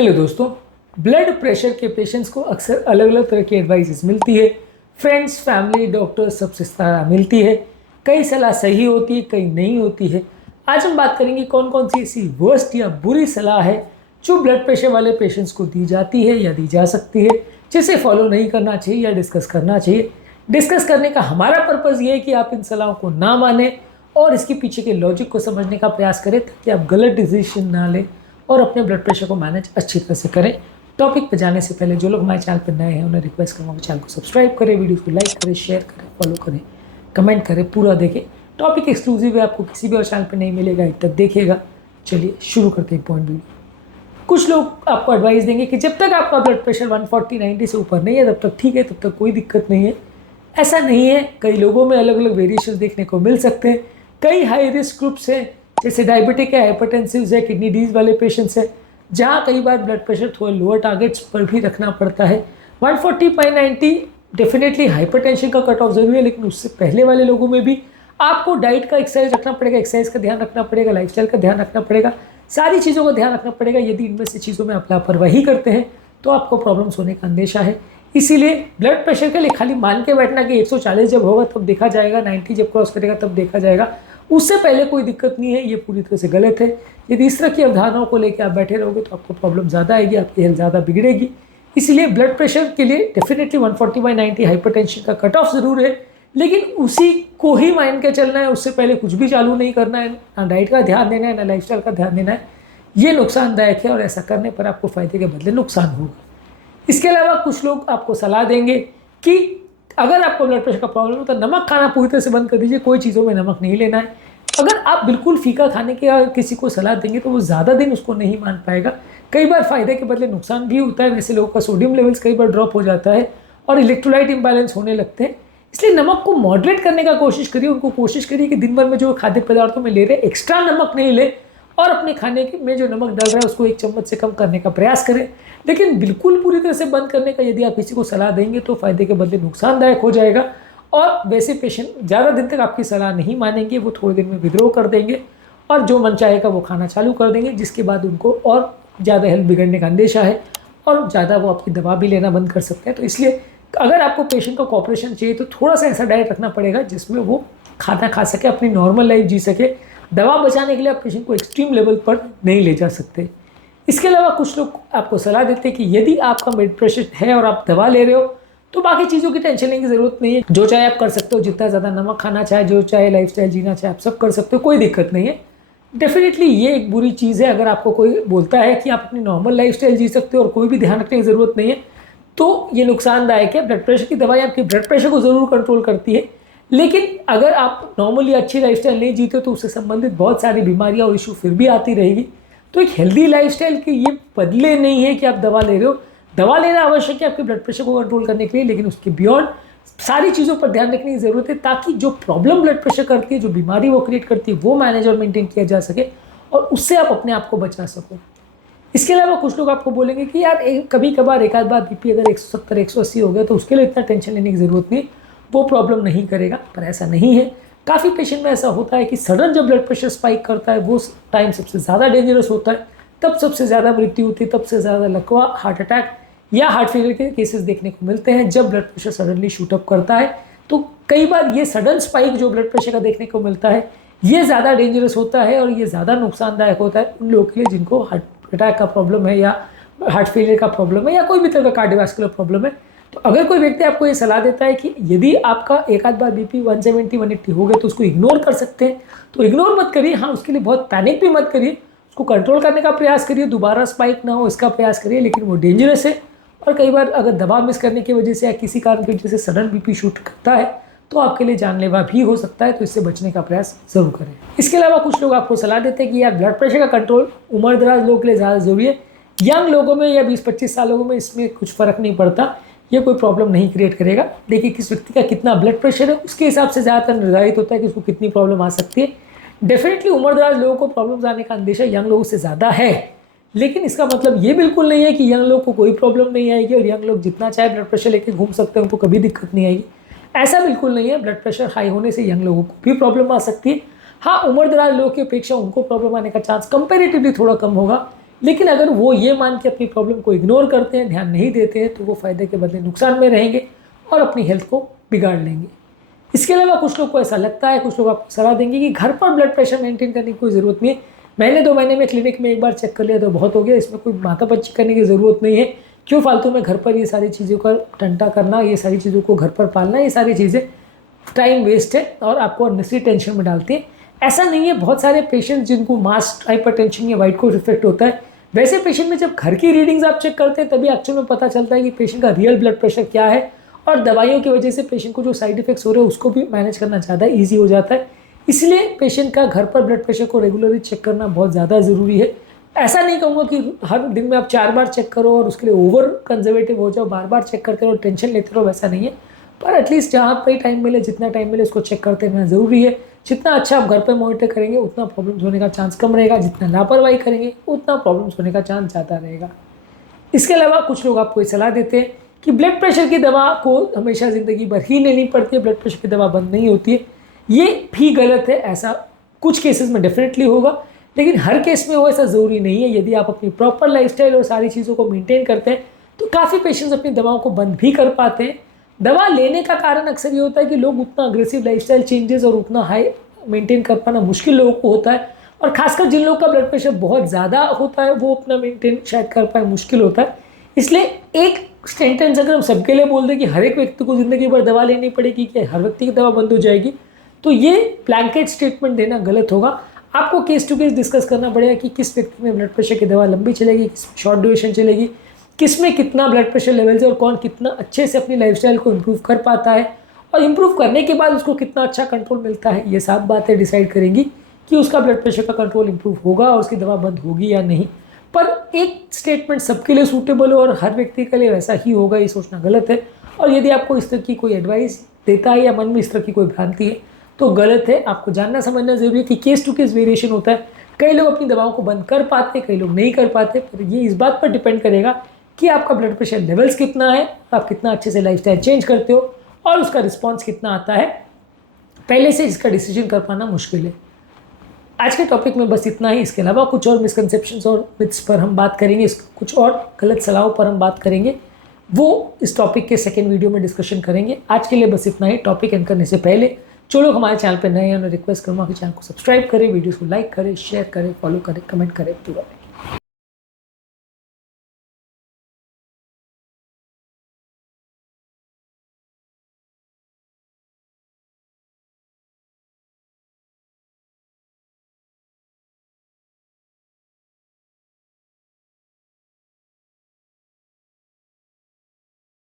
Hello दोस्तों, blood pressure के patients को अक्सर अलग अलग तरह की एडवाइसेस मिलती है। फ्रेंड्स, फैमिली, डॉक्टर सबसे सलाह मिलती है। कई सलाह सही होती है, कई नहीं होती है। आज हम बात करेंगे कौन कौन सी ऐसी वर्स्ट या बुरी सलाह है जो ब्लड प्रेशर वाले पेशेंट्स को दी जाती है या दी जा सकती है, जिसे फॉलो नहीं करना चाहिए या डिस्कस करना चाहिए। डिस्कस करने का हमारा पर्पज़ ये है कि आप इन सलाहों को ना मानें और इसके पीछे के लॉजिक को समझने का प्रयास करें ताकि आप गलत डिसीजन ना लें और अपने ब्लड प्रेशर को मैनेज अच्छी तरह से करें। टॉपिक पर जाने से पहले जो लोग हमारे चैनल पर नए हैं उन्हें रिक्वेस्ट करूँगा चैनल को सब्सक्राइब करें, वीडियो को लाइक करें, शेयर करें, फॉलो करें, कमेंट करें, पूरा देखें। टॉपिक एक्सक्लूसिव है, आपको किसी भी और चैनल पर नहीं मिलेगा, एक तक देखिएगा। चलिए शुरू करते हैं पॉइंट वीडियो। कुछ लोग आपको एडवाइस देंगे कि जब तक आपका ब्लड प्रेशर 140/90 से ऊपर नहीं है तब तक ठीक है, तब तक कोई दिक्कत नहीं है। ऐसा नहीं है, कई लोगों में अलग अलग वेरिएशन देखने को मिल सकते हैं। कई हाई रिस्क ग्रुप्स हैं, जैसे डायबिटिक है, हाइपरटेंसिव है, किडनी डिजीज वाले पेशेंट्स हैं, जहाँ कई बार ब्लड प्रेशर थोड़े लोअर टारगेट्स पर भी रखना पड़ता है। 140/90 डेफिनेटली हाइपरटेंशन का कट ऑफ जरूरी है, लेकिन उससे पहले वाले लोगों में भी आपको डाइट का एक्सरसाइज रखना पड़ेगा, एक्सरसाइज का ध्यान रखना पड़ेगा, लाइफस्टाइल का ध्यान रखना पड़ेगा, सारी चीज़ों का ध्यान रखना पड़ेगा। यदि इनमें से चीज़ों में आप लापरवाही करते हैं तो आपको प्रॉब्लम्स होने का अंदेशा है। इसीलिए ब्लड प्रेशर के लिए खाली मान के बैठना कि 140 जब होगा तब देखा जाएगा, 90 जब क्रॉस करेगा तब देखा जाएगा, उससे पहले कोई दिक्कत नहीं है, ये पूरी तरह से गलत है। यदि इस तरह की अवधारणाओं को लेकर आप बैठे रहोगे तो आपको प्रॉब्लम ज़्यादा आएगी, आपकी हेल्थ ज़्यादा बिगड़ेगी। इसलिए ब्लड प्रेशर के लिए डेफिनेटली 140/90 हाइपरटेंशन का कट ऑफ ज़रूर है, लेकिन उसी को ही मान के चलना है। उससे पहले कुछ भी चालू नहीं करना है, ना डाइट का ध्यान देना है, ना लाइफस्टाइल का ध्यान देना है। ये नुकसानदायक है और ऐसा करने पर आपको फ़ायदे के बदले नुकसान होगा। इसके अलावा कुछ लोग आपको सलाह देंगे कि अगर आपको ब्लड प्रेशर का प्रॉब्लम हो तो नमक खाना पूरी तरह से बंद कर दीजिए, कोई चीज़ों में नमक नहीं लेना है। अगर आप बिल्कुल फीका खाने के किसी को सलाह देंगे तो वो ज़्यादा दिन उसको नहीं मान पाएगा। कई बार फ़ायदे के बदले नुकसान भी होता है। वैसे लोगों का सोडियम लेवल्स कई बार ड्रॉप हो जाता है और इलेक्ट्रोलाइट इम्बैलेंस होने लगते हैं। इसलिए नमक को मॉडरेट करने का कोशिश करिए। उनको कोशिश करिए कि दिन भर में जो खाद्य पदार्थों में ले रहे हैं एक्स्ट्रा नमक नहीं ले और अपने खाने में जो नमक डल रहा है उसको 1 चम्मच से कम करने का प्रयास करें। लेकिन बिल्कुल पूरी तरह से बंद करने का यदि आप किसी को सलाह देंगे तो फ़ायदे के बदले नुकसानदायक हो जाएगा। और वैसे पेशेंट ज़्यादा दिन तक आपकी सलाह नहीं मानेंगे, वो थोड़े दिन में विद्रोह कर देंगे और जो मन चाहेगा वो खाना चालू कर देंगे, जिसके बाद उनको और ज़्यादा हेल्थ बिगड़ने का अंदेशा है और ज़्यादा वो आपकी दवा भी लेना बंद कर सकते हैं। तो इसलिए अगर आपको पेशेंट का कोऑपरेशन चाहिए तो थोड़ा सा ऐसा डाइट रखना पड़ेगा जिसमें वो खाना खा सके, अपनी नॉर्मल लाइफ जी सके। दवा बचाने के लिए आप पेशेंट को एक्सट्रीम लेवल पर नहीं ले जा सकते। इसके अलावा कुछ लोग आपको सलाह देते हैं कि यदि आपका ब्लड प्रेशर है और आप दवा ले रहे हो तो बाकी चीज़ों की टेंशन लेने की ज़रूरत नहीं है। जो चाहे आप कर सकते हो, जितना ज़्यादा नमक खाना चाहे, जो चाहे लाइफस्टाइल जीना चाहे, आप सब कर सकते हो, कोई दिक्कत नहीं है। डेफिनेटली ये एक बुरी चीज़ है। अगर आपको कोई बोलता है कि आप अपनी नॉर्मल लाइफस्टाइल जी सकते हो और कोई भी ध्यान रखने की ज़रूरत नहीं है तो ये नुकसानदायक है। ब्लड प्रेशर की दवाई आपकी ब्लड प्रेशर को ज़रूर कंट्रोल करती है, लेकिन अगर आप नॉर्मली अच्छी लाइफस्टाइल नहीं जीते तो उससे संबंधित बहुत सारी बीमारियां और इशू फिर भी आती रहेगी। तो एक हेल्दी लाइफस्टाइल के ये बदले नहीं है कि आप दवा ले रहे हो। दवा लेना आवश्यक है आपके ब्लड प्रेशर को कंट्रोल करने के लिए, लेकिन उसके बियॉन्ड सारी चीज़ों पर ध्यान रखने की ज़रूरत है ताकि जो प्रॉब्लम ब्लड प्रेशर करती है, जो बीमारी वो क्रिएट करती है, वो मैनेज और मेंटेन किया जा सके और उससे आप अपने आप को बचा सको। इसके अलावा कुछ लोग आपको बोलेंगे कि यार कभी कभार एक आध बार बीपी अगर 170-180 हो गया तो उसके लिए इतना टेंशन लेने की ज़रूरत नहीं, वो प्रॉब्लम नहीं करेगा। पर ऐसा नहीं है। काफ़ी पेशेंट में ऐसा होता है कि सडन जब ब्लड प्रेशर स्पाइक करता है वो टाइम सबसे ज़्यादा डेंजरस होता है, तब सबसे ज़्यादा मृत्यु होती है, तब से ज़्यादा लकवा, हार्ट अटैक या हार्ट फेलियर के केसेस देखने को मिलते हैं जब blood pressure suddenly shoot up करता है। तो कई बार ये सडन स्पाइक जो ब्लड प्रेशर का देखने को मिलता है ये ज़्यादा डेंजरस होता है और ये ज़्यादा नुकसानदायक होता है उन लोगों के लिए जिनको हार्ट अटैक का प्रॉब्लम है या हार्ट फेलियर का प्रॉब्लम है या कोई भी तरह का कार्डियोवैस्कुलर प्रॉब्लम है। तो अगर कोई व्यक्ति आपको ये सलाह देता है कि यदि आपका एक आध बार बीपी 170-180 हो गया तो उसको इग्नोर कर सकते हैं, तो इग्नोर मत करिए। हाँ, उसके लिए बहुत पैनिक भी मत करिए, उसको कंट्रोल करने का प्रयास करिए, दोबारा स्पाइक ना हो इसका प्रयास करिए, लेकिन वो डेंजरस है। और कई बार अगर दवा मिस करने की वजह से या किसी कारण की वजह से सडन बीपी शूट करता है तो आपके लिए जानलेवा भी हो सकता है, तो इससे बचने का प्रयास जरूर करें। इसके अलावा कुछ लोग आपको सलाह देते हैं कि यार ब्लड प्रेशर का कंट्रोल उम्रदराज लोगों के लिए ज़्यादा जरूरी है। यंग लोगों में या 20-25 साल लोगों में इसमें कुछ फ़र्क नहीं पड़ता, ये कोई प्रॉब्लम नहीं क्रिएट करेगा। देखिए किस व्यक्ति का कितना ब्लड प्रेशर है उसके हिसाब से ज़्यादातर निर्धारित होता है कि उसको कितनी प्रॉब्लम आ सकती है। डेफिनेटली उम्रदराज लोगों को प्रॉब्लम्स आने का अंदेशा यंग लोगों से ज़्यादा है, लेकिन इसका मतलब ये बिल्कुल नहीं है कि यंग लोग को कोई प्रॉब्लम नहीं आएगी और यंग लोग जितना चाहे ब्लड प्रेशर लेके घूम सकते हैं, उनको कभी दिक्कत नहीं आएगी। ऐसा बिल्कुल नहीं है। ब्लड प्रेशर हाई होने से यंग लोगों को भी प्रॉब्लम आ सकती है। हाँ, उम्रदराज लोगों की अपेक्षा उनको प्रॉब्लम आने का चांस कंपेरेटिवली थोड़ा कम होगा, लेकिन अगर वो ये मान के अपनी प्रॉब्लम को इग्नोर करते हैं, ध्यान नहीं देते हैं, तो वो फ़ायदे के बदले नुकसान में रहेंगे और अपनी हेल्थ को बिगाड़ लेंगे। इसके अलावा कुछ लोग को ऐसा लगता है, कुछ लोग आपको सलाह देंगे कि घर पर ब्लड प्रेशर मेंटेन करने की कोई ज़रूरत नहीं है, महीने 2 महीने में क्लिनिक में एक बार चेक कर लिया तो बहुत हो गया, इसमें कोई माथापच्ची करने की ज़रूरत नहीं है। क्यों फालतू में घर पर ये सारी चीज़ों का टंटा करना, ये सारी चीज़ों को घर पर पालना, ये सारी चीज़ें टाइम वेस्ट है और आपको अननेसेसरी टेंशन में डालती है। ऐसा नहीं है, बहुत सारे पेशेंट जिनको मास हाइपरटेंशन या वाइट कोट इफेक्ट होता है, वैसे पेशेंट में जब घर की रीडिंग्स आप चेक करते हैं तभी एक्चुअल में पता चलता है कि पेशेंट का रियल ब्लड प्रेशर क्या है, और दवाइयों की वजह से पेशेंट को जो साइड इफेक्ट्स हो रहे हैं उसको भी मैनेज करना ज़्यादा ईजी हो जाता है। इसलिए पेशेंट का घर पर ब्लड प्रेशर को रेगुलरली चेक करना बहुत ज़्यादा ज़रूरी है। ऐसा नहीं कहूँगा कि हर दिन में आप 4 बार चेक करो और उसके लिए ओवर कंजर्वेटिव हो जाओ, बार बार चेक करते रहो, टेंशन लेते रहो, वैसा नहीं है। पर एटलीस्ट जहाँ पे टाइम मिले, जितना टाइम मिले उसको चेक करते रहना ज़रूरी है। जितना अच्छा आप घर पर मॉनिटर करेंगे उतना प्रॉब्लम्स होने का चांस कम रहेगा, जितना लापरवाही करेंगे उतना प्रॉब्लम्स होने का चांस ज़्यादा रहेगा। इसके अलावा कुछ लोग आपको ये सलाह देते हैं कि ब्लड प्रेशर की दवा को हमेशा ज़िंदगी भर ही लेनी पड़ती है, ब्लड प्रेशर की दवा बंद नहीं होती है। ये भी गलत है, ऐसा कुछ केसेस में डेफिनेटली होगा, लेकिन हर केस में वो ऐसा ज़रूरी नहीं है। यदि आप अपनी प्रॉपर लाइफस्टाइल और सारी चीज़ों को मेंटेन करते हैं तो काफ़ी पेशेंट्स अपनी दवाओं को बंद भी कर पाते हैं। दवा लेने का कारण अक्सर ये होता है कि लोग उतना अग्रेसिव लाइफस्टाइल चेंजेस और उतना हाई मेंटेन कर पाना मुश्किल लोगों को होता है, और खासकर जिन लोगों का ब्लड प्रेशर बहुत ज़्यादा होता है वो अपना मेंटेन शायद कर पाए मुश्किल होता है। इसलिए एक सेंटेंस अगर हम सबके लिए बोल दें कि हर एक व्यक्ति को ज़िंदगी भर दवा लेनी पड़ेगी, कि हर व्यक्ति की दवा बंद हो जाएगी, तो ये ब्लैंकेट स्टेटमेंट देना गलत होगा। आपको केस टू केस डिस्कस करना पड़ेगा कि किस व्यक्ति में ब्लड प्रेशर की दवा लंबी चलेगी, किस शॉर्ट ड्यूरेशन चलेगी, किस में कितना ब्लड प्रेशर लेवल्स है और कौन कितना अच्छे से अपनी लाइफस्टाइल को इम्प्रूव कर पाता है, और इम्प्रूव करने के बाद उसको कितना अच्छा कंट्रोल मिलता है। ये सब बातें डिसाइड करेंगी कि उसका ब्लड प्रेशर का कंट्रोल इम्प्रूव होगा और उसकी दवा बंद होगी या नहीं। पर एक स्टेटमेंट सबके लिए सूटेबल हो और हर व्यक्ति के लिए वैसा ही होगा, ये सोचना गलत है। और यदि आपको इस तरह की कोई एडवाइस देता है या मन में इस तरह की कोई भ्रांति है तो गलत है। आपको जानना समझना जरूरी है कि केस टू केस वेरिएशन होता है। कई लोग अपनी दवाओं को बंद कर पाते, कई लोग नहीं कर पाते, पर ये इस बात पर डिपेंड करेगा कि आपका ब्लड प्रेशर लेवल्स कितना है, आप कितना अच्छे से लाइफस्टाइल चेंज करते हो और उसका रिस्पॉन्स कितना आता है। पहले से इसका डिसीजन कर पाना मुश्किल है। आज के टॉपिक में बस इतना ही। इसके अलावा कुछ और मिसकंसेप्शंस और मिथ्स पर हम बात करेंगे, कुछ और गलत सलाहों पर हम बात करेंगे, वो इस टॉपिक के सेकेंड वीडियो में डिस्कशन करेंगे। आज के लिए बस इतना ही। टॉपिक एंड करने से पहले जो लोग हमारे चैनल पर नए हैं उन्हें रिक्वेस्ट करूँगा कि चैनल को सब्सक्राइब करें, वीडियोस को लाइक करें, शेयर करें, फॉलो करें, कमेंट करें, पूरा